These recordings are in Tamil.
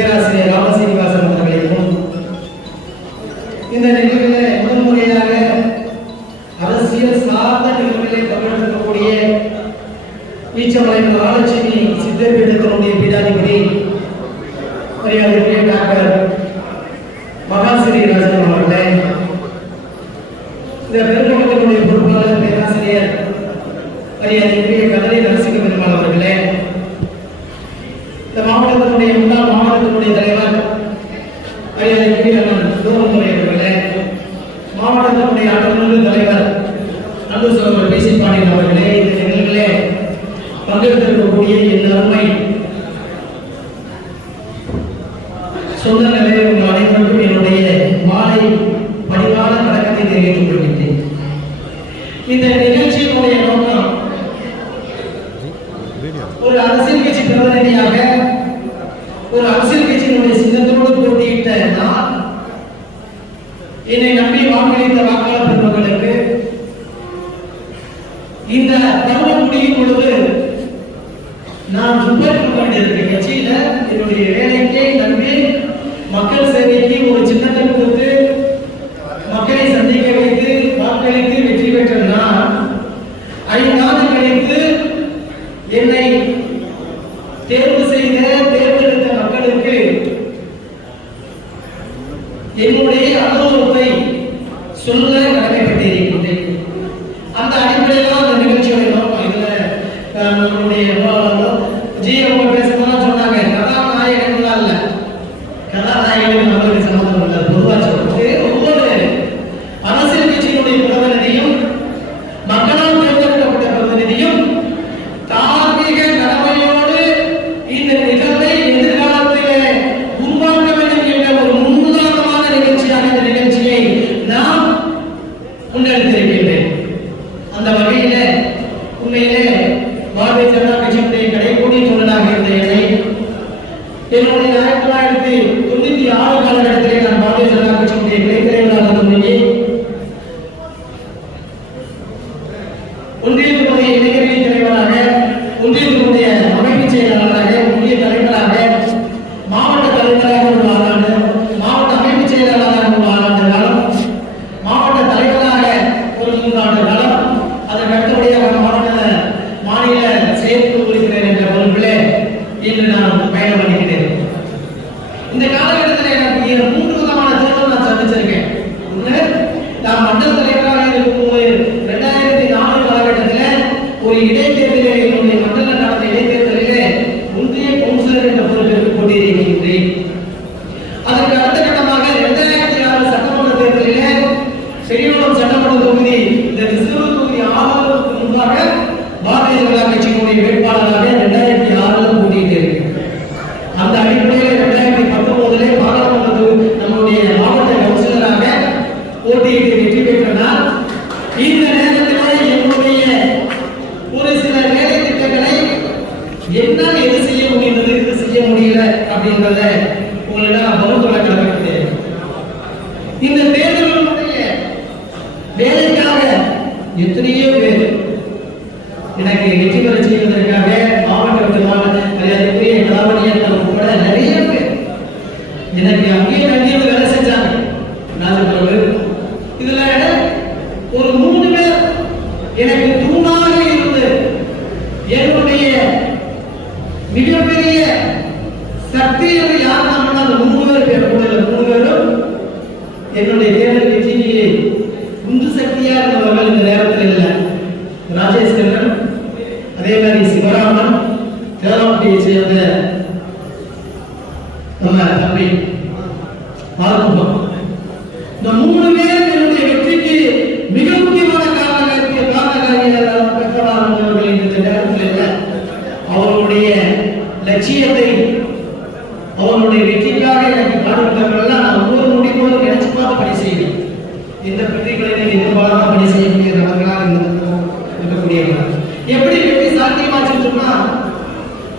பேராசிரியர் ராமசீனிவாசன் அவர்களையும் இந்த நிகழ்விலே முதல் முறையாக அரசியல் சார்ந்த நிகழ்வுகளை பங்கெடுக்கக்கூடிய ஈச்சமலை ஆலோசனை சித்தர் பீடத்தினுடைய பீடாதிபதி மரியாதைக்குரிய டாக்டர் மகாசிரி ராஜன் அவர்களே, இந்த பெருமக்களுடைய பொறுப்பாளர் பேராசிரியர் மரியாதைக்குரிய கதலை நரசிங்க பெருமாள் அவர்களே, இந்த மாவட்டத்தினுடைய முன்னாள் மாவட்டத்தினுடைய தலைவர் மரியாதைக்குரிய தூரமுறை அவர்களே, மாவட்டத்தினுடைய ஆளுநர் தலைவர் நல்லூர் பேசிப்பாண்டியன் அவர்களே, இந்த நிகழ்விலே பங்கெடுத்திருக்கக்கூடிய என் அருமை சொந்தங்களே, உங்கள் அனைவருக்கும் என்னுடைய மாலை பணிவான வணக்கத்தை தெரிவித்துக் கொள்கின்றேன். இந்த நிகழ்ச்சியினுடைய நோக்கம் ஒரு அரசியல் கட்சி பிரதிநிதியாக ஒரு அரசியல் கட்சியினுடைய சின்னத்தோடு போட்டியிட்ட நான் என்னை நம்பி வாக்களித்த வாக்காளர் பெருமக்களுக்கு இந்த பருவம் முடியும் பொழுது நான் சுப்பேற்க வேண்டியிருக்க கட்சியில என்னுடைய வேலைக்கே நம்பி மக்கள் சேவைக்கு ஒரு சின்னத்தை கொடுத்து மக்களை சந்திக்க வைத்து வாக்களித்து வெற்றி பெற்ற நான் 5 ஆண்டு கழித்து என்னை தேர்ந்தெடுத்த மக்களுக்கு என்னுடைய அனுபவத்தை சொல்ல கடமைப்பட்டிருக்கின்றேன். அந்த அடிப்படையில் தான் இந்த நிகழ்ச்சியோட நோக்கம். இதுல நம்மளுடைய ஜிஎம் பேசும்போது சொன்னாங்க, கதாநாயகன்லாம் இல்ல, கதாநாயகன் நம்மளுக்கு சம்மந்தம் இல்லை. பொதுவாக சொல்றது ஒவ்வொரு அரசியல் கட்சியினுடைய பிரதிநிதியும் மக்களால் தேர்ந்தெடுக்கப்பட்ட பிரதிநிதியும் தார்மீக கடமையோடு இந்த நிகழ்வை எதிர்காலத்திலே உருவாக்க வேண்டும் என்ற ஒரு முன்னுதாரணமான நிகழ்ச்சியாக இந்த நிகழ்ச்சியை நான் முன்னெடுத்திருக்கின்றேன். அந்த வகையில உண்மையிலே பாரதிய ஜனதா கட்சியினுடைய கடைகோடி தொண்டனாக இருந்த என்னை என்னுடைய 1996 காலகட்டத்திலே நான் பாரதிய ஜனதா கட்சியினுடைய கிளைத்தலைவராக தொடங்கி ஒன்றியத்தினுடைய இளைஞரணி தலைவராக, ஒன்றியத்தினுடைய அமைப்பு செயலாளராக, ஒன்றிய தலைவராக, மாவட்ட தலைவராக ஒரு 6 ஆண்டு, மாவட்ட அமைப்பு செயலாளராக ஒரு 6 ஆண்டு காலம், மாவட்ட தலைவராக ஒரு 3 ஆண்டு காலம், அதற்கு அடுத்தபடியாக மாநில செயற்குழு உறுப்பினர் என்ற பொறுப்பிலே இன்று நான் பயணம் பண்ணிக்கிறேன். இந்த காலகட்டத்தில் எனக்கு 3 விதமான தேர்தல் நான் சந்திச்சிருக்கேன். ஒன்று, நான் மண்டல தலைவராக இருக்கும்போது 2004 காலகட்டத்தில் ஒரு இடைத்தேர்தலில் என்னுடைய மண்டல நடந்த இடைத்தேர்தலிலே ஒன்றிய கவுன்சிலர் என்ற பொறுப்பிற்கு போட்டியிடுகின்றேன். அதற்கு அடுத்த கட்டமாக 2006 சட்டமன்ற தேர்தலிலே பெரியகுளம் சட்டமன்ற தொகுதி இந்த ரிசர்வ் தொகுதி ஆவதற்கு முன்பாக பாரதிய ஜனதா கட்சியினுடைய வேட்பாளராக 2006 போட்டியிட்டிருக்கிறேன். அந்த அடிப்படையில் 2019 பாராளுமன்ற நம்முடைய மாவட்ட கவுன்சிலராக போட்டியிட்டு வெற்றி பெற்றனால் இந்த நேரத்தில் என்னுடைய ஒரு சில வேலை திட்டங்களை என்னால் எது செய்ய முடிந்தது, எது செய்ய முடியல அப்படின்றத உங்களிடம் நான் பகுத்துள்ள கலக்கிறேன். இந்த தேர்தலுடைய வேலைக்காக எத்தனையோ பேர் எனக்கு வெற்றி பெற செய்வதற்காக மாவட்ட மரியாதைக்குரிய கலாவணியர்கள் உட்பட நிறைய பேர் எனக்கு அங்கேயே நன்றியோடு வேலை செஞ்சாங்க. இதுல ஒரு 3 பேர் எனக்கு தூணாக இருந்து என்னுடைய மிகப்பெரிய சக்தி என்று யார் நம்ம அந்த 3 பேர் கூட 3 பேரும் என்னுடைய தேர்தல் வெற்றிக்கு உந்து சக்தியா இருந்தவர்கள் இந்த நேரத்தில் இல்லை. ராஜேஷ் கண்ணன், அதே மாதிரி சிவராமன், தேவப்பட்டியை சேர்ந்த நம்ம தம்பி ஆறுமுகம், இந்த 3 பேர் என்னுடைய வெற்றிக்கு மிக முக்கியமான காரணங்கள் இந்த நேரத்தில் அவர்களுடைய லட்சியத்தை அவர்களுடைய வெற்றிக்காக எனக்கு பாடுபட்டவர்கள் நான் ஒவ்வொரு முடிவோடு நினைச்சு பார்த்து பணி செய்வேன். எந்த வெற்றிகளை எதிர்பார்த்து பணி செய்யக்கூடிய நபர்களாக இருக்கக்கூடியவர்கள் எப்படி வெற்றி சாத்தியமாச்சுன்னு சொன்னா,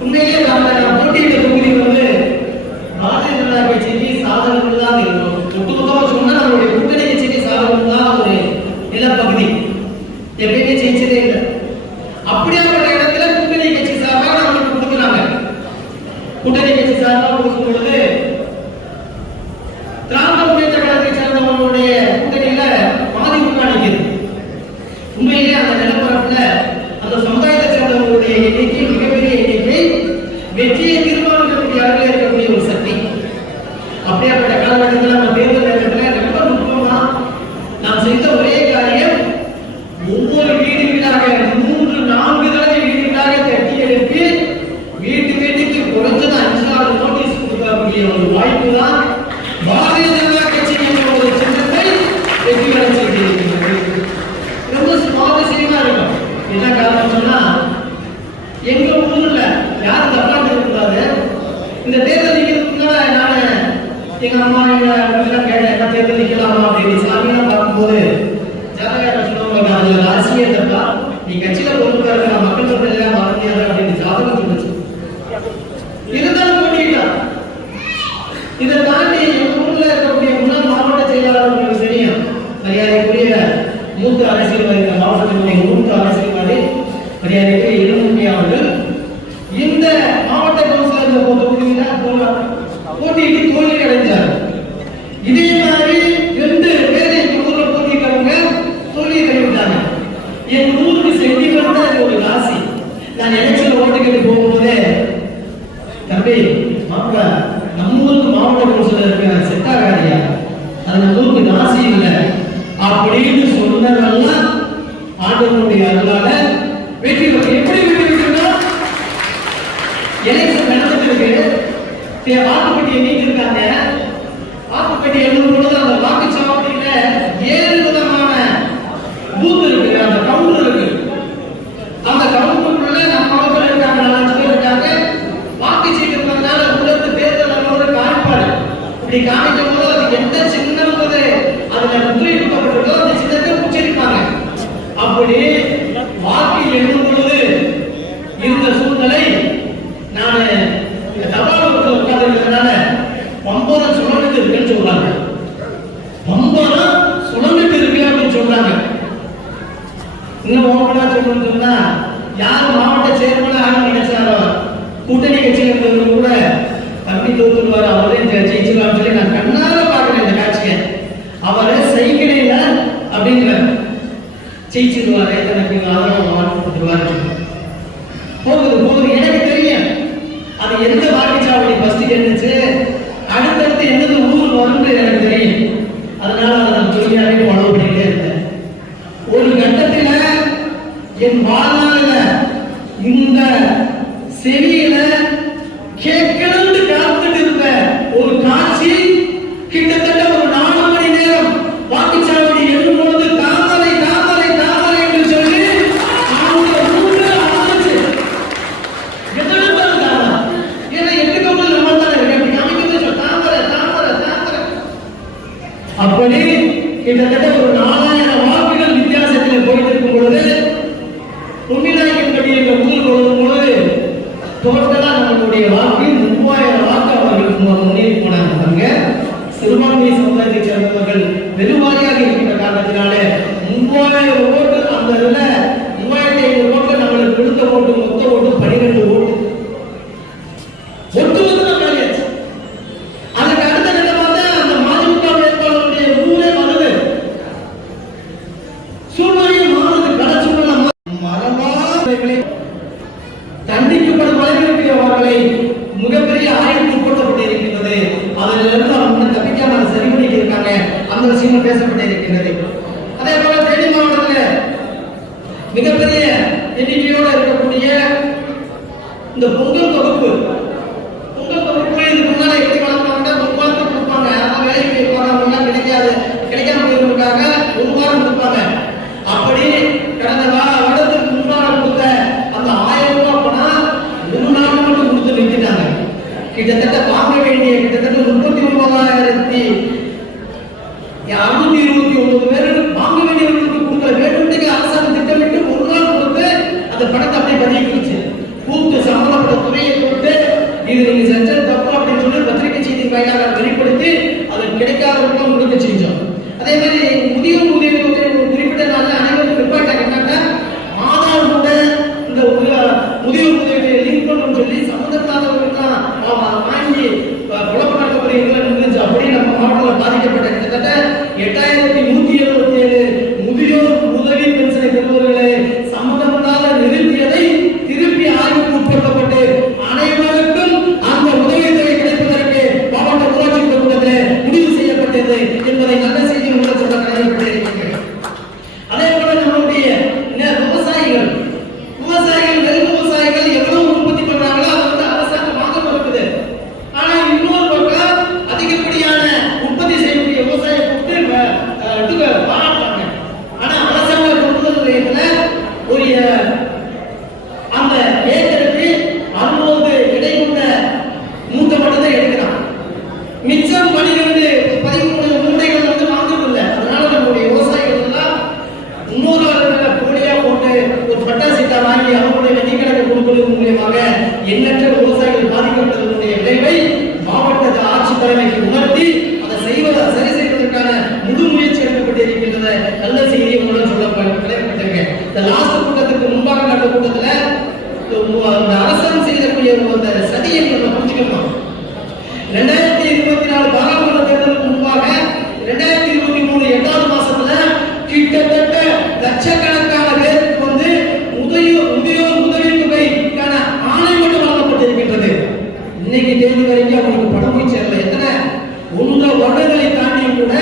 உண்மையிலே நான் போட்டியிட்ட தொகுதி பாரதிய ஜனதா கட்சிக்கு சாதகங்கள் தான் இருக்கும். ஒட்டுமொத்தமாக சொன்னா நம்மளுடைய கூட்டணி கட்சிக்கு சாதகங்கள் தான் ஒரு நிலப்பகுதி எப்பயுமே ஜெயிச்சதே இல்லை. அப்படியாப்பட்ட இடத்துல கூட்டணி கட்சி சார்பாக நம்மளுக்கு கொடுக்குறாங்க. கூட்டணி கட்சி சார்பாக கொடுக்கும் பொழுது வேண்டிய ஒரு வாய்ப்பு தான் பாரதிய ஜனதா கட்சி என்ற ஒரு சின்னத்தை வெற்றி பெற செய்திருக்கிறது. ரொம்ப சுவாரஸ்யமா இருக்கும். என்ன காரணம் சொன்னா, எங்க ஊர்ல யாரும் தப்பா இருக்கக்கூடாது. இந்த தேர்தல் நிக்கிறதுக்குள்ள நான் எங்க அம்மா எல்லாம் கேட்டேன், என்ன தேர்தல் நிக்கலாமா அப்படின்னு. சாமியெல்லாம் பார்க்கும்போது ஜாதகம் சொல்லுவாங்க, அதுல அரசியல் தப்பா, நீ கட்சியில பொறுப்பா இருக்கிற மக்கள் பிரதிநிதியா மறந்தியாத அப்படின்னு ஜாதகம் சொல்லுச்சு. இருந்தாலும் போட்டிட்டான். இதை தாண்டி எங்க ஊர்ல இருக்கக்கூடிய முன்னாள் மாவட்ட செயலாளர் உங்களுக்கு தெரியும், மரியாதைக்குரிய மூத்த அரசியல்வாதி, மாவட்டத்தினுடைய மூத்த அரசியல்வாதி மரியாதைக்குரிய இளமுடி அவர்கள் இந்த மாவட்ட கவுன்சிலர் போட்டியிட்டு தோல்வி அடைஞ்சார். இதே மாதிரி 2 பேரை ஊர்ல போட்டிட்டவங்க தோல்வி அடைந்தாங்க. என் ஊருக்கு சென்டிமெண்ட் தான் ஒரு ராசி. நான் எலெக்ஷன் ஓட்டு கேட்டு போகும்போதே, தம்பி மாப்பிள்ள நம்ம ஊருக்கு மாவட்ட கவுன்சிலர் இருக்க செட் ஆகாதியா, அது நம்ம ஊருக்கு ராசி இல்லை அப்படின்னு சொன்னதெல்லாம் ஆண்டவனுடைய அருளால வெற்றி பெற்று. எப்படி வெற்றி பெற்றோம்? எலெக்ஷன் நடந்துட்டு வாக்குப்பட்டியை நீக்கிருக்காங்க. வாக்குப்பட்டி எழுதும் பொழுது அந்த வாக்குச்சாவடியில 7 விதமான பூத் இருக்கு, அந்த கவுண்டர் இருக்கு. அந்த கவுண்டருக்குள்ள நம்ம மக்கள் இருக்காங்க, 4 பேர் இருக்காங்க. வாக்குச்சீட்டு இருக்கிறதுனால உள்ளது தேர்தல் ஒரு காய்ப்பாடு இப்படி காமிக்கும் போது அது எந்த சின்னம் அதுல முத்திரையிடப்பட்டிருக்கோ அந்த சின்னத்தை உச்சரிப்பாங்க. அப்படி வாக்கு எழுதும் பொழுது இருந்த சூழ்நிலை, நான் தபால் உட்கார்ந்து இருக்கிறதுனால பம்பரம் சுழந்துட்டு இருக்குன்னு சொல்றாங்க. பம்பரம் சுழந்துட்டு இருக்கு அப்படின்னு சொல்றாங்க. இன்னும் ஓப்பனா சொல்லணும்னு சொன்னா, யார் மாவட்ட சேர்மனா ஆக நினைச்சாரோ கூட்டணி கட்சியில இருந்தவங்க கூட தம்பி தோத்துருவாரு, அவரே ஜெயிச்சிருவான்னு சொல்லி நான் கண்ணால பாக்குறேன் இந்த காட்சியை. அவரை சைக்கிளையில அப்படிங்கிற ஜெயிச்சிருவாரு, தனக்கு ஆதரவு வாக்கு கொடுத்துருவாரு. போகுது எனக்கு தெரியும் அது எந்த வாக்குச்சாவடி ஃபர்ஸ்ட் இருந்துச்சு, அடுத்தடுத்து என்னது ஊர் வரும்னு எனக்கு தெரியும். அதனால அதை நான் சொல்லியாவே ஃபாலோ பண்ணிட்டே இருந்தேன். ஒரு கட்டத்தில் என் வாழ்நாளில் இந்த செவியில கேட்கணும்னு காத்துட்டு இருந்த ஒரு காட்சி, கிட்டத்தட்ட ஒரு 4 மணி நேரம் வாக்குச்சாவடி எழுதும் பொழுது தாமரை தாமரை தாமரை என்று சொல்லி அவங்க ஊர்ல ஆரம்பிச்சு எதனால ஏன்னா 8 கவுண்டர் நம்ம தான் இருக்கு, அமைக்கிறது தாமரை தாமரை தாமரை. அப்படி கிட்டத்தட்ட ஒரு 4000 வாக்குகள் வித்தியாசத்தில் போயிட்டு இருக்கும் பொழுது பொன்னிநாயக்கன்பட்டி என்ற ஊர் கொடுக்கும் பொழுது டோட்டலா நம்மளுடைய வாக்கு 3000 வாக்கு அவர்களுக்கு முன்னேறி போனாங்க. சிறுபான்மை சமுதாயத்தை சேர்ந்தவர்கள் பெருவாரியாக இருக்கின்ற காரணத்தினாலே 3000 ஓட்டு, அந்த இதுல 3500 ஓட்டு நம்மளுக்கு கொடுத்த ஓட்டு, மொத்த ஓட்டு 12 ஓட்டு. ஒட்டுமொத்த கிடையாது. அதுக்கு அடுத்த கட்டமாக அந்த மதிமுக வேட்பாளருடைய ஊரே வருது, சூழ்நிலையும் மாறுது. கட சூழ்நிலை மரபாகளை தண்டிக்கப்படும் அளவிற்கு அவர்களை மிகப்பெரிய ஆய்வுக்கு உட்படுத்தப்பட்டிருக்கின்றது. அதிலிருந்து அவங்க தப்பிக்காம அதை சரி பண்ணிட்டு இருக்காங்க. அந்த விஷயம் பேசப்பட்டிருக்கின்றது. அதே போல தேனி மாவட்டத்தில் மிகப்பெரிய எண்ணிக்கையோடு இருக்கக்கூடிய இந்த பொங்கல் தொகுப்பு இதுக்கு முன்னாடி எப்படி வளர்ப்பாங்க, 1 வாரத்துக்கு கொடுப்பாங்க. ஆனால் வேலைக்கு போறவங்க கிடைக்காம போயிருக்காங்க, 1 வாரம் கொடுப்பாங்க. அப்படி கடந்த வருடத்துக்கு முன்னால் கொடுத்த அந்த 1000 ரூபாய் பணம் 1 நாள் மட்டும் கொடுத்து நிறுத்திட்டாங்க. கிட்டத்தட்ட வாங்க வேண்டிய கிட்டத்தட்ட 39,629 பேருக்கு வாங்க வேண்டியவர்களுக்கு கொடுக்க வேண்டும். அரசாங்கம் திட்டமிட்டு 1 நாள் கொடுத்து அந்த பணத்தை அப்படியே பதிவிச்சு கூப்பிட்டு சம்பந்தப்பட்ட துறையை கொடுத்து இது நீங்க செஞ்சது தப்பு அப்படின்னு சொல்லி பத்திரிகை செய்தி வாயிலாக வெளிப்படுத்தி அது கிடைக்காதவர்களுக்கும் கொடுக்க செஞ்சோம். அதே மாதிரி முதியோர் உதவி குறிப்பிட்ட நாள் அனைவரும் நிப்பாட்டாங்க. என்னன்னா ஆதார் கூட இந்த முதியோர் உதவியை லிங்க் பண்ணணும்னு சொல்லி சம்பந்தப்படாதவர்களுக்கு வாங்கி குழப்பம் நடத்தப்படுகிறது இருந்துச்சு. அப்படி நம்ம மாவட்டத்தில் பாதிக்கப்பட்ட கிட்டத்தட்ட 8177 முதியோர் உதவி பென்ஷனை பெறுபவர்களை சம்பந்தப்படாத நிறுத்தியதை திருப்பி ஆய்வுக்கு உட்படுத்தப்பட்டு அனைவருக்கும் அந்த உதவித்தொகை கிடைப்பதற்கு மாவட்ட ஊராட்சி தலைமைக்கு உணர்த்தி அதை சரி செய்வதற்கான முழு முயற்சி எடுக்கப்பட்டிருக்கின்றன. நல்ல செய்தியை மூலம் சொல்ல கிடைக்கப்பட்டிருக்கேன். இந்த லாஸ்ட் கூட்டத்துக்கு முன்பாக நடந்த கூட்டத்துல அரசாங்கம் செய்யக்கூடிய அந்த சதியை நம்ம புரிஞ்சுக்கணும். 2024 பாராளுமன்ற தேர்தலுக்கு முன்பாக 2023 8வது மாசத்துல கிட்டத்தட்ட லட்சக்கணக்கான பேருக்கு வந்து முதியோர் உதவித்தொகைக்கான ஆணை மட்டும் வழங்கப்பட்டிருக்கின்றது. இன்னைக்கு தேதி வரைக்கும் அவங்களுக்கு பணம் போய் சேரல. எத்தனை 1 வருடங்களை தாண்டியும் கூட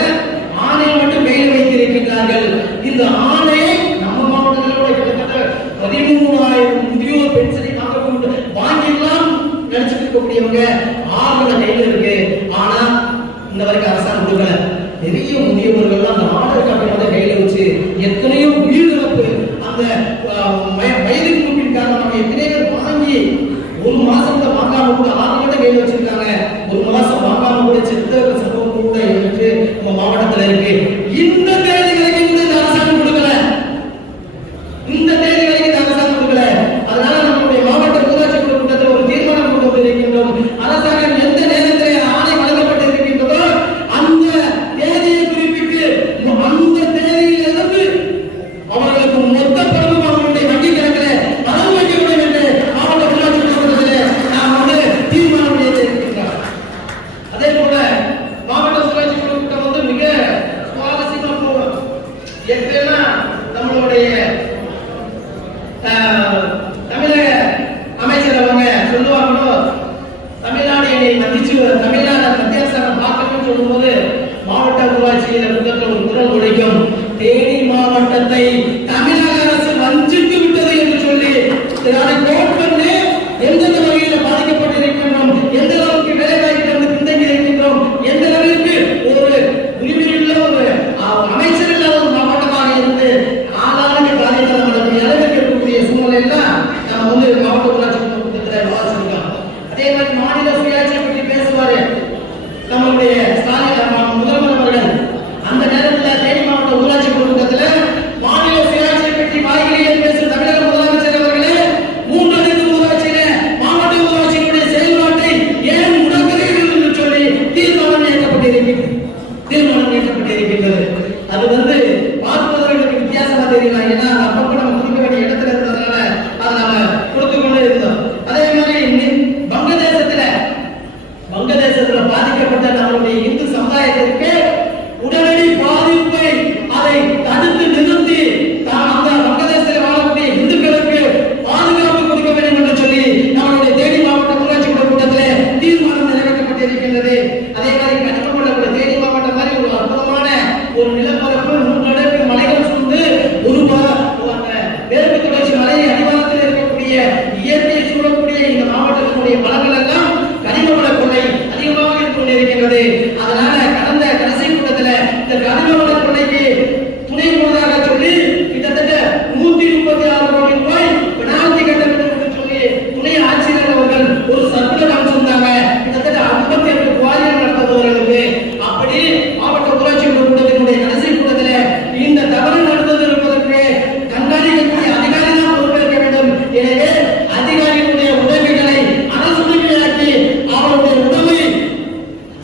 ஆணை மட்டும் கையில் வைத்திருக்கின்றார்கள். இந்த ஆணையை நம்ம மாவட்டங்களோட கிட்டத்தட்ட 13,000 முதியோர் பென்ஷனை வாங்கிடலாம் நினைச்சிட்டு இருக்கக்கூடியவங்க ஆர்வல கையில் இருக்கு. ஆனா இந்த வரைக்கும் அரசாங்கம் கொடுக்கல. நிறைய முதியவர்கள் அந்த ஆர்டர் காப்பி கையில வச்சு எத்தனையோ உயிரிழப்பு அந்த வயது மூப்பின் காரணமாக எத்தனையோ பேர் வாங்கி 1 மாசத்துல வாங்காம கூட 6 மாதம் கையில வச்சிருக்காங்க. 1 மாசம் வாங்காம கூட செத்த சம்பவம் கூட இருக்கு நம்ம மாவட்டத்துல இருக்கு. இந்த தேதிகளுக்கு இந்த அரசாங்கம் கொடுக்கல. இந்த தேதிகளுக்கு அரசாங்கம் கொடுக்கல. அதனால நம்மளுடைய மாவட்ட ஊராட்சி குழு கூட்டத்தில் ஒரு தீர்மானம் கொண்டு வந்திருக்கின்றோம். அரசாங்கம் எந்த நேரத்தில் ஆணை வழங்கப்பட்டிருக்கின்றதோ அந்த தேதியை குறிப்பிட்டு அந்த தேதியிலிருந்து அவர்களுக்கு மொத்த பணமும் அவர்களுடைய வங்கி கணக்கில் பணம் வைக்கப்படும் என்று மாவட்ட ஊராட்சி குழு கூட்டத்தில் நாம் வந்து தீர்மானம் செய்திருக்கின்றோம். அதே போல மாவட்ட ஊராட்சி குழு கூட்டம் வந்து மிக சுவாரஸ்யமா போகும். எப்படின்னா நம்மளுடைய தமிழக அமைச்சர் அவங்க சொல்லுவாங்களோ, தமிழ்நாடு என்னை மதிச்சு தமிழ்நாடு மத்திய அரசாங்கம் பார்க்கணும்னு சொல்லும்போது மாவட்ட ஊராட்சியில் கூட்டத்தில் ஒரு குரல் உடைக்கும். தேனி மாவட்டத்தை தமிழக அரசு வஞ்சித்து விட்டது என்று சொல்லி அதை கோட் பண்ணி எந்தெந்த வகையில் பாதிக்கப்பட்டிருக்கின்றோம், எந்த அளவுக்கு வேலைவாய்ப்பு பின்தங்கி இருக்கின்றோம், எந்த அளவிற்கு ஒரு உரிமையுள்ள ஒரு அமைச்சர் இல்லாத ஒரு மாவட்டமாக இருந்து ஆளாளுக்கு காரியங்கள் நம்மளுடைய அளவுக்கு இருக்கக்கூடிய சூழ்நிலையில நம்ம வந்து மாவட்ட ஊராட்சி கூட்டத்தில் விவாதிச்சிருக்கோம். அதே மாதிரி மாநில சுயாட்சியை பற்றி பேசுவாரு நம்மளுடைய ஸ்டாலின் முதல்வர் அவர்கள். அந்த நேரத்தில் தேனி மாவட்ட ஊராட்சி கூட்டத்தில் மாநில சுயாட்சியை பற்றி வாய்கிலேயே பேசும் தமிழக முதலமைச்சர் அவர்களே, 3 ஊராட்சியில மாவட்ட ஊராட்சியினுடைய செயல்பாட்டை ஏன் முடக்குகிறீர்கள் என்று சொல்லி தீர்மானம் இயற்றப்பட்டிருக்கின்றது. அது வந்து பார்ப்பதற்கு வித்தியாசமா தெரியல. ஏன்னா அப்பப்ப நம்ம கொடுக்க வேண்டிய இடத்துல இருந்ததுனால அதை நாம கொடுத்து கொண்டே இருந்தோம். அதே மாதிரி வங்கதேசத்துல பாதிக்கப்பட்ட நம்மளுடைய இந்து சமுதாயத்திற்கு உடனடி பாதிப்பை அதை தடுத்து நிறுத்தி அந்த வங்கதேசத்தில் வாழக்கூடிய இந்துக்களுக்கு பாதுகாப்பு கொடுக்க வேண்டும் என்று சொல்லி நம்மளுடைய தேனி மாவட்ட ஊராட்சி கூட்டத்தில் தீர்மானம் நிறைவேற்றப்பட்டிருக்கின்றது. அதே மாதிரி கனிமமண்டல தேனி மாவட்டம் மாதிரி ஒரு அற்புதமான ஒரு நிலப்பரப்பு 3 அடுக்கு மலைகள் சூழ்ந்து ஒரு மேற்கு தொடர்ச்சி மலை அடிவாரத்தில் இருக்கக்கூடிய இயற்கை சூழக்கூடிய இந்த மாவட்டத்தினுடைய வளங்கள் எல்லாம் கனிமவள கொள்ளை அதிகமாக இருந்து கொண்டிருக்கின்றது. அதனால கடந்த கடைசி கூட்டத்தில் இந்த கனிமவள கொள்ளைக்கு துணை போவதாக சொல்லி கிட்டத்தட்ட 136 கோடி ரூபாய் பெனால்டி கட்ட வேண்டும் என்று சொல்லி துணை ஆட்சியர் அவர்கள் ஒரு சர்க்குலர் அனுப்பிச்சிருந்தாங்க. கிட்டத்தட்ட 58 குவாரிகள் நடத்துபவர்களுக்கு. அப்படி மாவட்ட ஊராட்சி கூட்டத்தினுடைய கடைசி கூட்டத்தில் இந்த தவறு நடந்தது இருப்பதற்கு கண்காணிக்கக்கூடிய அதிகாரி தான் பொறுப்பேற்க வேண்டும். எனவே அதிகாரிகளுடைய உதவிகளை அரசுடைமையாக்கி அவருடைய உடமை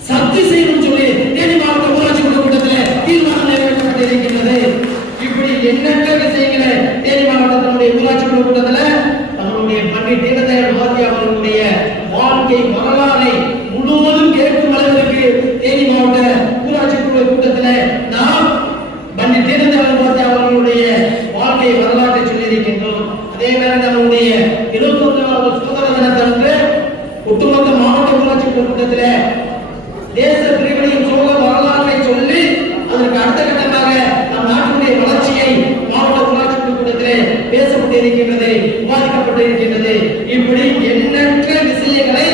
சக்தி செய்யும் சொல்லி தேனி மாவட்ட ஊராட்சி கூட்டத்தில் தீர்மானம் நிறைவேற்றப்பட்டிருக்கின்றது. இப்படி எண்ணற்ற விஷயங்களை தேனி மாவட்டத்தினுடைய ஊராட்சி கூட்டத்தில் நம்மளுடைய பண்டிட் தீனதயாள் உபாத்யாயா அவர்களுடைய வாழ்க்கை வரலாறை முழுவதும் கேட்கும் அளவிற்கு தேனி மாவட்ட ஊராட்சி கூட்டத்தில் நாம் பண்டிட் தீனதயாள் உபாத்யாயா அவர்களுடைய வாழ்க்கை வரலாற்றை சொல்லியிருக்கின்றோம். அதே நேரம் நம்முடைய 21வது சுதந்திர தினத்தன்று ஒட்டுமொத்த மாவட்ட ஊராட்சி கூட்டத்தில் தேச பிரிவினையின் சோக வரலாற்றை சொல்லி அதற்கு அடுத்த கட்டமாக நம் நாட்டினுடைய வளர்ச்சியை மாவட்ட ஊராட்சி கூட்டத்தில் பேசப்பட்டிருக்கின்றது, விவாதிக்கப்பட்டிருக்கின்றது. இப்படி எண்ணற்ற விஷயங்களை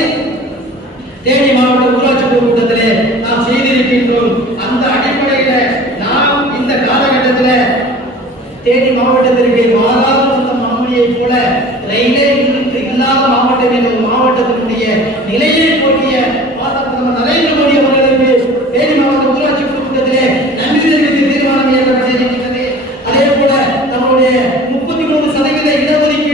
தேனி மாவட்ட ஊராட்சி கூட்டத்தில் நாம் செய்திருக்கின்றோம். அந்த அடிப்படையில் நாம் இந்த காலகட்டத்தில் தேனி மாவட்டத்திற்கு மாறாத மாமணியை போல ரயிலே இல்லாத மாவட்டம் என்ற மாவட்டத்தினுடைய நிலையை போட்டிய பிரதமர் நரேந்திர மோடி அவர்களுக்கு தேனி மாவட்ட ஊராட்சி கூட்டத்திலே நன்றி தெரிவித்து தீர்மானம் இயற்றப்பட்டிருக்கிறது. அதே போல நம்முடைய 33% இடஒதுக்கீடு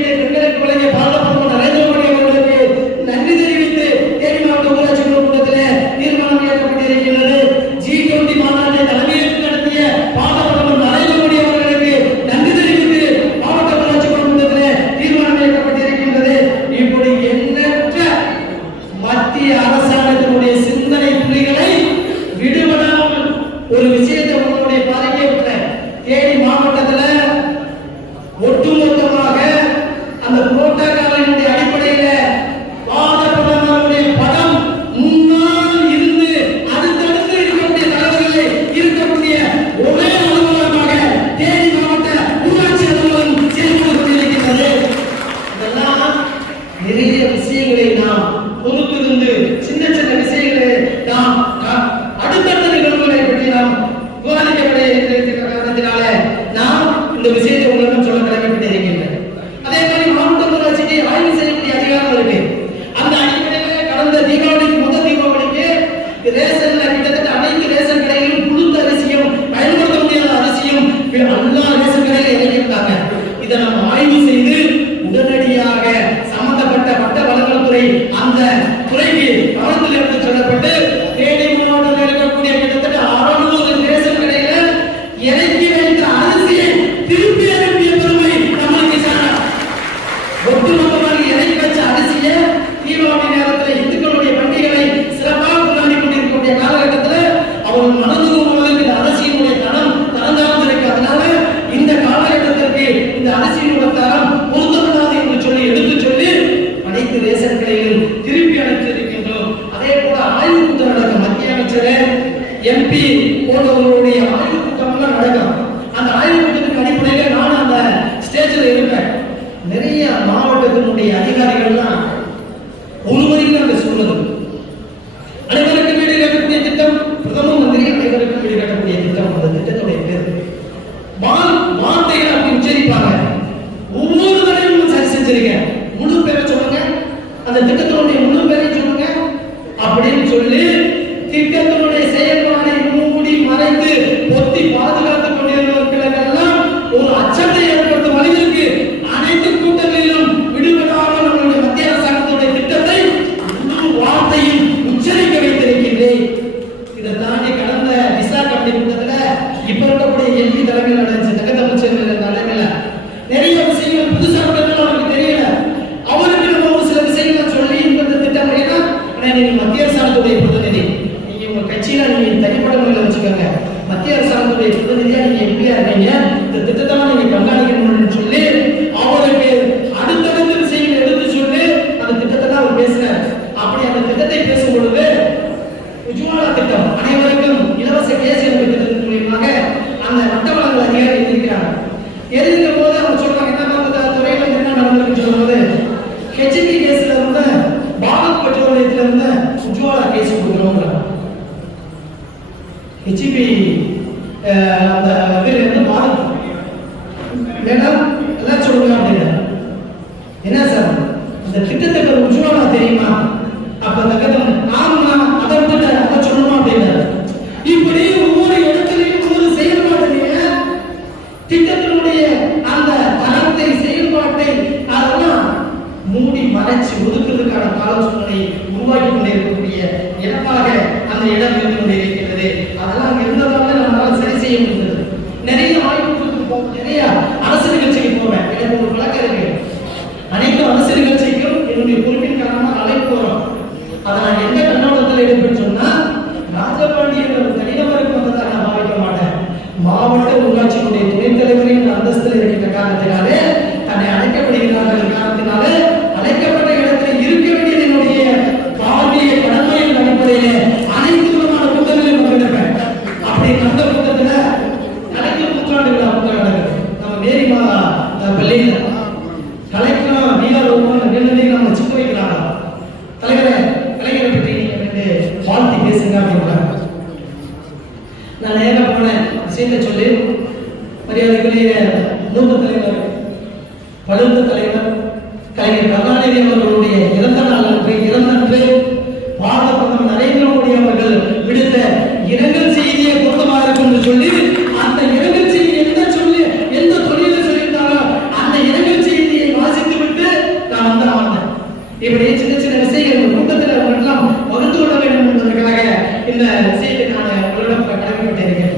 MP போன்றவர்களுடைய ஆய்வு கூட்டம்லாம் நடக்கும். அந்த ஆய்வு கூட்டத்தின் அடிப்படையில் நான் அந்த ஸ்டேஜில் இருப்பேன். நிறைய மாவட்டத்தினுடைய அதிகாரிகள்லாம் ஒருவரையும் அங்கே சொல்லுது, அனைவருக்கும் வீடு கட்டக்கூடிய திட்டம், பிரதம மந்திரி அனைவருக்கும் வீடு கட்டக்கூடிய திட்டம். அந்த திட்டத்துடைய பேர் வார்த்தைகள் அப்படி உச்சரிப்பாங்க. ஒவ்வொரு தடையும் சரி செஞ்சிருக்கேன். முழு பேரை சொல்லுங்க, அந்த திட்டத்தினுடைய முழு பேரை சொல்லுங்க அப்படின்னு சொல்லி திட்டத்தினுடைய செயல்பாடை மூடி மறைத்து பொத்தி பாதுகாத்துக் கொண்டிருந்தவர்களுக்கெல்லாம் ஒரு அச்சத்தை ஏற்படுத்தும் அளவிற்கு அனைத்து கூட்டங்களிலும் விடுபடாமல் நம்முடைய மத்திய அரசாங்கத்துடைய திட்டத்தை முழு வார்த்தையும் உச்சரிக்க வைத்திருக்கின்றேன். இதை தாண்டி கடந்த விசா கமிட்டி கூட்டத்தில் இப்ப இருக்கக்கூடிய MP தலைமையில் நடந்துச்சு, தகவல் தலைமையில் நிறைய விஷயங்கள் புதுசாக அவருக்கு தெரியல. அவருக்கு நம்ம ஒரு சில விஷயங்களை சொல்லி இந்த திட்டம் ஏன்னா நீங்க மத்திய அரசாங்கத்துடைய பிரதிநிதி, நீங்க உங்க கட்சியில நீங்க தனிப்பட்ட முறையில் வச்சுக்கோங்க, மத்திய அரசாங்கத்துடைய பிரதிநிதியா நீங்க எப்படியா இருக்கீங்க, இந்த திட்டத்தை நீங்க கண்காணிக்கணும்னு சொல்லி அவருக்கு அடுத்தடுத்த விஷயங்கள் எடுத்து சொல்லி அந்த திட்டத்தை தான் அவர் பேசினார். அப்படி அந்த திட்டத்தை பேசும் பொழுது உஜ்வாலா திட்டம், அனைவருக்கும் இலவச கேஸ் இணைப்பு திட்டத்தின் மூலியமாக அந்த வட்ட வழங்கல் அதிகாரி எழுதியிருக்கிறாங்க. எழுதிய போது அவங்க சொல்றாங்க என்ன துறையில என்ன நடந்திருக்கு சொல்லும்போது ஹெச்பி கேஸ்ல இருந்து பாரத் பெட்ரோலியத்துல இருந்து உஜ்வாலா கேஸ் கொடுக்குறோம். ஹெச்பி அந்த இதுல இருந்து பாரத் மேடம் எல்லாம் சொல்லுங்க அப்படின்னு. என்ன சார் இந்த திட்டத்துக்கு உஜ்வாலா தெரியுமா? அப்ப அந்த கதை ஆமா அதை விட்டுட்டு அதை சொல்லணுமா அப்படின்னு. இப்படி ஒவ்வொரு இடத்துலையும் ஒவ்வொரு செயல்பாட்டிலேயே திட்டத்தினுடைய அந்த தரத்தை செயல்பாட்டை அதெல்லாம் மூடி மறைச்சு ஒதுக்குறதுக்கான கால சூழ்நிலை உருவாக்கி கொண்டிருக்கக்கூடிய இடமாக அந்த இடம் இருந்து கொண்டிருக்கிறது. அதெல்லாம் இருந்ததால நம்மளால சரி செய்ய முடிந்தது. நிறைய ஆய்வுகளுக்கு போகும், நிறைய அரசு நிகழ்ச்சிக்கு போவேன். எனக்கு ஒரு பழக்கம் இருக்கு, அனைத்து அரசு நிகழ்ச்சிக்கும் என்னுடைய பொறுப்பின் காரணமாக அழைப்பு வரும். அதை நான் எந்த கண்ணோட்டத்தில் எடுப்பேன்னு சொன்னா ராஜபாண்டி என்ற ஒரு தனிநபருக்கு வந்ததாக நான் பாவிக்க மாட்டேன். மாவட்ட உள்ளாட்சியினுடைய துணைத் தலைவரின் அந்தஸ்தில் இருக்கின்ற காரணத்தினாலே தன்னை அழைக்கப்படுகிறார்கள் காரணத்தினாலே அழைக்கப்பட்ட இடத்தில் இருக்க வேண்டியது என்னுடைய பாண்டிய கடமையின் அடிப்படையிலே அனைத்து விதமான கூட்டங்களையும் பங்கெடுப்பேன். அப்படி அந்த கூட்டத்தில் கலைஞர் நூற்றாண்டு விழா கூட்டம் நடக்குது. நம்ம மேரிமா பள்ளியில் கலைக்கலாம் வீரர்கள் நம்ம சிக்க வைக்கிறாங்க. தலைவரை கலைஞரை பற்றி நீங்க வாழ்த்தி பேசுங்க அப்படின்றாங்க. நான் நேராக போனேன், விஷயத்தை சொல்லி மரியாதைக்குரிய மூத்த தலைவர் பழுத்த தலைவர் கலைஞர் கருணாநிதி அவர்களுடைய இறந்த பாரத பிரதமர் நரேந்திர மோடி அவர்கள் விடுத்த இரங்கல் செய்தியை பொருத்தமாக இருக்கும் என்று சொல்லி அந்த இரங்கல் செய்தி எந்த தொழிலை சொல்லியிருந்தாரோ அந்த இரங்கல் செய்தியை வாசித்து விட்டு நான் வந்தேன். இப்படி சின்ன சின்ன விஷயங்கள் கூட்டத்தில் எல்லாம் வகுத்து கொள்ள வேண்டும் என்பதற்காக இந்த விஷயத்தை நான் உங்களிடம் கடமைப்பட்டிருக்கேன்.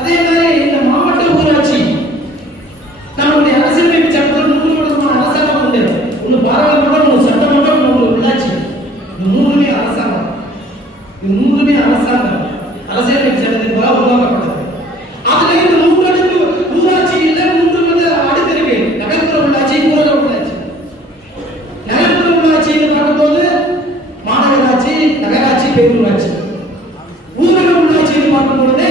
அதே மாதிரி இந்த மாவட்ட ஊராட்சி நம்முடைய அரசியலமைப்பு சட்டத்தில் 3 விதமான அரசாங்கம் உண்டு. ஒன்று பாராளுமன்றம், ஒன்று சட்டமன்றம், ஒன்று உள்ளாட்சி. இந்த மூணுமே அரசாங்கம். அரசியலமைப்பு சட்டத்தின் மூலம் உருவாக்கப்பட்டது. அதுல இந்த 3 அடுக்கு ஊராட்சி இல்லை, 3 வந்து அடுத்து இருக்கு. நகர்ப்புற உள்ளாட்சி, ஊரக உள்ளாட்சி. நகர்ப்புற உள்ளாட்சின்னு பார்க்கும்போது மாநகராட்சி, நகராட்சி, பேரூராட்சி. ஊரக உள்ளாட்சின்னு பார்க்கும்போது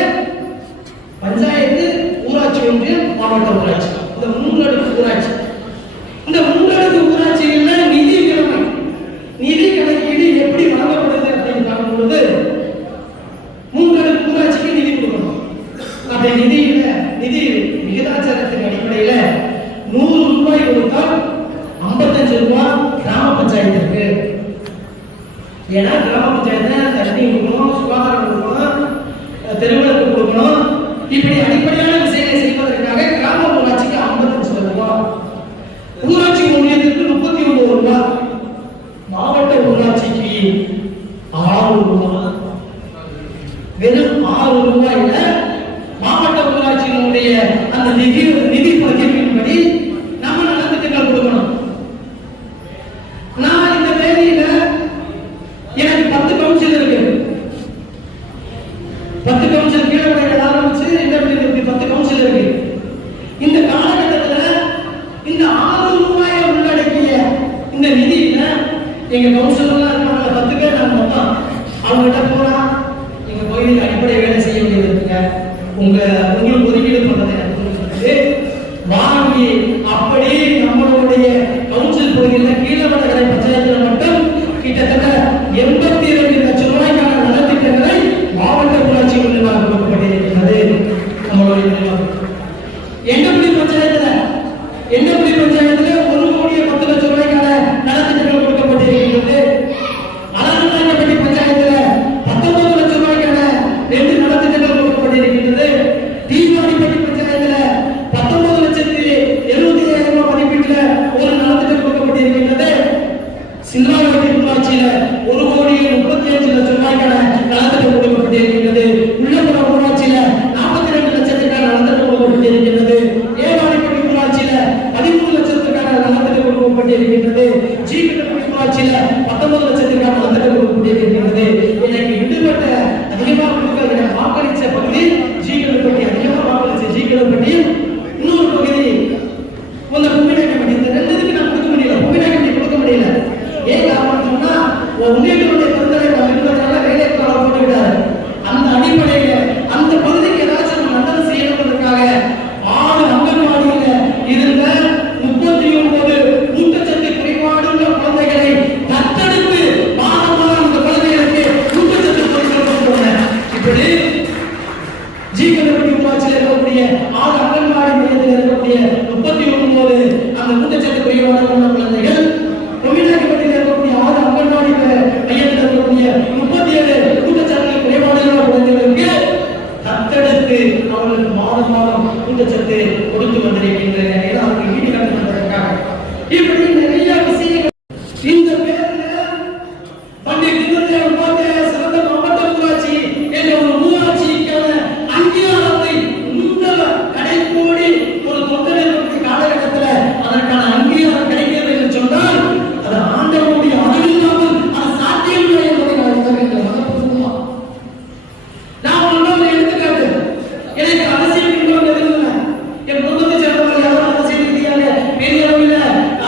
பஞ்சாயத்து, ஊராட்சி ஒன்றியம், மாவட்ட ஊராட்சி. இந்த 3 அடுக்கு ஊராட்சி. இந்த 3 அடுக்கு ஊராட்சிகள்ல நிதி கணக்கீடு எப்படி வழங்கப்படுது அப்படின்னு பார்க்கும்போது 3 அடுக்கு ஊராட்சிக்கு நிதி கொடுக்கணும். அப்படி நிதி விகிதாச்சாரத்தின் அடிப்படையில 100 ரூபாய் கொடுத்தால் 55 ரூபாய் கிராம பஞ்சாயத்திற்கு. ஏன்னா கிராம பஞ்சாயத்து தண்ணி கொடுக்கணும், சுகாதாரம் கொடுக்கணும், தெருவிளக்கு கொடுக்கணும். இப்படி அடிப்படையான விஷயங்களை செய்வதற்காக கிராம ஊராட்சிக்கு 55 ரூபாய், ஊராட்சி ஒன்றியத்திற்கு 39 ரூபாய், மாவட்ட ஊராட்சிக்கு 6 ரூபாய். வெறும் 6 ரூபாயில மாவட்ட ஊராட்சியினுடைய அந்த நிதி பகிர்வின்படி நம்ம நலத்திட்டங்கள் கொடுக்கணும். நான் இந்த வேலையில எனக்கு 10 கவுன்சில் இருக்கு. 10 கவுன்சில் கீழே ஆரம்பிச்சு இந்த 10 கவுன்சில் இருக்கு. இந்த காலகட்டத்தில் இந்த 6 ரூபாயை உள்ளடக்கிய இந்த நிதியில எங்க கவுன்சிலர்லாம் இருப்பாங்க, 10 பேர். நான் மொத்தம் அவங்ககிட்ட போனா எங்க கோயிலுக்கு உங்களுக்கு ஒதுக்கீடு பண்ணதை வாங்கி அப்படி நம்மளுடைய கவுன்சில் பகுதியில் கீழவடகரை பஞ்சாயத்தில் மட்டும் கிட்டத்தட்ட 82 லட்சம் ரூபாய்க்கான நலத்திட்டங்களை மாவட்ட ஊராட்சி நிர்வாகம் கொடுக்கப்பட்டிருக்கிறது. நம்மளுடைய எண்டப்படி பஞ்சாயத்துல 1 கோடியே 10 லட்சம் ரூபாய்க்கான நலத்திட்டங்கள் கொடுக்கப்பட்டிருக்கிறது. அலங்கப்பட்டி பஞ்சாயத்துல 19 லட்சம் ரூபாய்க்கான 2 நலத்திட்டங்கள் கொடுக்கப்பட்டிருக்கிறது. தீவாடிப்பட்டி பஞ்சாயத்துல 19,75,000 ரூபாய் மதிப்பீட்டுல ஒரு நலத்திட்டம் கொடுக்கப்பட்டிருக்கிறது. சில்லாவட்டி ஊராட்சியில 1 கோடியே 35 லட்சம் ரூபாய்க்கான நலத்திட்டம் கொடுக்கப்பட்டிருக்கிறது. உள்ளப்புற ஊராட்சியில 42 லட்சத்துக்கான நலத்திட்டம் கொடுக்கப்பட்டிருக்கிறது. ஏவாடிப்பட்டி ஊராட்சியில 13 லட்சத்துக்கான நலத்திட்டம் கொடுக்கப்பட்டிருக்கிறது. ஜீவிதப்பட்டி ஊராட்சியில 19 லட்சத்துக்கான நலத்திட்டம் கொடுக்கப்பட்டிருக்கிறது. எனக்கு விடுபட்ட அதிகமாக கொடுக்க வாக்களிச்ச பகுதி ஜீவிதப்பட்டி, அதிகமாக வாக்களிச்ச ஜீவிதப்பட்டி. இன்னொரு பகுதி இந்த புவிநகப்பட்டி. இந்த ரெண்டுத்துக்கு நான் கொடுக்க முடியல, புவிநகப்பட்டி கொடுக்க முடியல. ஏன் காரணம் சொன்னா உங்களுடைய பெருந்தலைவர் இருந்ததுனால வேலை போட்டுவிட்டாரு. அந்த அடிப்படையில அந்த பகுதிக்கு ஏதாச்சும் நல்லது செய்யணுன்றதுக்காக 6 அங்கன்வாடியில இருந்த 39 ஊட்டச்சத்து குறைபாடுள்ள குழந்தைகளை தத்தெடுத்து மாதமாக அந்த குழந்தைகளுக்கு ஊட்டச்சத்து பொருட்கள் கொடுத்தாங்க. இப்படி ஜீவனப்பட்டி ஊராட்சியில் இருக்கக்கூடிய 6 அங்கன்வாடி மையத்தில் இருக்கக்கூடிய 39 அந்த ஊட்டச்சத்து குறைபாடுள்ள குழந்தைகள், கொமினாக்கிப்பட்டியில் இருக்கக்கூடிய 6 அங்கன்வாடி மையத்தில் இருக்கக்கூடிய 37 ஊட்டச்சத்து குறைபாடுள்ள குழந்தைகளுக்கு தத்தெடுத்து அவர்களுக்கு மாதம் ஊட்டச்சத்து கொடுத்து வந்திருக்கின்றன. அவர்கள் வீட்டு கட்டுவதற்காக இப்படி நிறைய விஷயங்கள். இந்த பேர்ல பண்டிட் தீனதயாள் உபாத்யாயா சிறந்த மாவட்ட ஊராட்சி என்ற ஒரு ஊராட்சிக்கான அங்கீகாரத்தை இந்த கடைக்கோடி ஒரு தொண்டர்களுக்கு காலகட்டத்தில் அதற்கான அங்கீகாரம் கிடைக்கிறது என்று சொன்னால் அது ஆண்டவனுடைய அருளில்லாமல் அது சாத்தியமில்லை என்பதை நான் உணர்கின்றேன். நான் ஒன்றும் எடுத்துக்காட்டு, எனக்கு அரசியல் இன்னும் எதுவும் என் குடும்பத்தை சேர்ந்தவர்கள் யாரும் அரசியல் ரீதியாக பெரிய அளவில்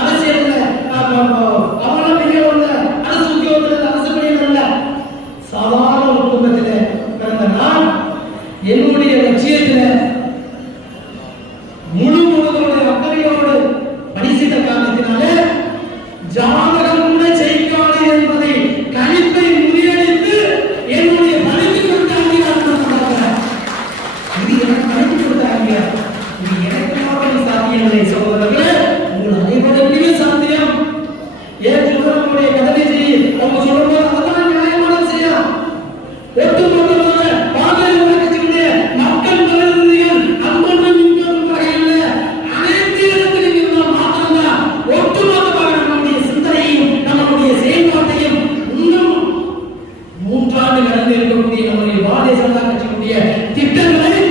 அரசியல் அவங்களும் பெரிய அளவில் அரசு உத்தியோகத்தில் அரசு பணியில் அல்ல, சாதாரண ஒரு குடும்பத்தில் பிறந்த நான் என்னுடைய லட்சியத்தில் முழு முழுவதுடைய அக்கறையோடு படித்த காரணத்தினாலே ஜாதகம் கூட ஜெயிக்காது என்பதை கணிப்பை முறியடித்து என்னுடைய பணிக்கு கொடுத்த அங்கீகாரம் கொடுத்தாங்க. இது எனக்கு பணிக்கு கொடுத்த அங்கீகாரம். இது எனக்கு மாத்திரம் சாத்தியமில்லை சகோதரர்களே, உங்கள் அனைவருக்குமே சாத்தியம். ஏன் சொல்றவங்களுடைய கதவை அவங்க சொல்லும்போது அதெல்லாம் நியாயமான செய்யலாம். ஒட்டுமொத்தமாக பாரதிய ஜனதா கட்சியுடைய மக்கள் பிரதிநிதிகள் அன்பொன்றும் இன்பொன்றும் வகையில் அனைத்து இடத்திலும் இருந்தால் மாத்திரம்தான் ஒட்டுமொத்தமாக நம்முடைய சிந்தனையும் நம்முடைய செயல்பாட்டையும் இன்னும் 3 ஆண்டு கடந்து இருக்கக்கூடிய நம்முடைய பாரதிய ஜனதா கட்சியினுடைய திட்டங்களை